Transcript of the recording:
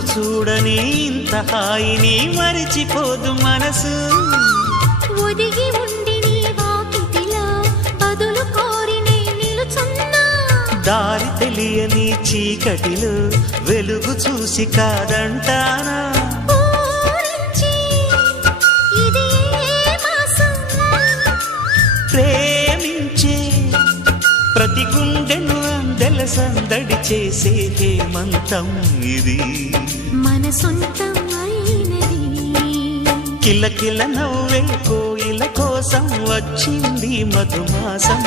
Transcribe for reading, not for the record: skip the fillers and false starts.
రోజు చూడని ఇంత హాయిని మరిచిపోదు మనసు. ఒదిగి ఉండి నీ వాకిటిలో బదులు కోరి నే నిలుచున్నా. దారి తెలియని చీకటిలో వెలుగు చూసి కాదంటానా. ఊరించి ఇది ఏ మాసం? ప్రేమించే ప్రతి గుండెను అందెల సందడి చేసే హేమంతం ఇది. మన సొంతం అయినది. కిలకిల నవ్వే కోయిల కోసం వచ్చింది మధుమాసం.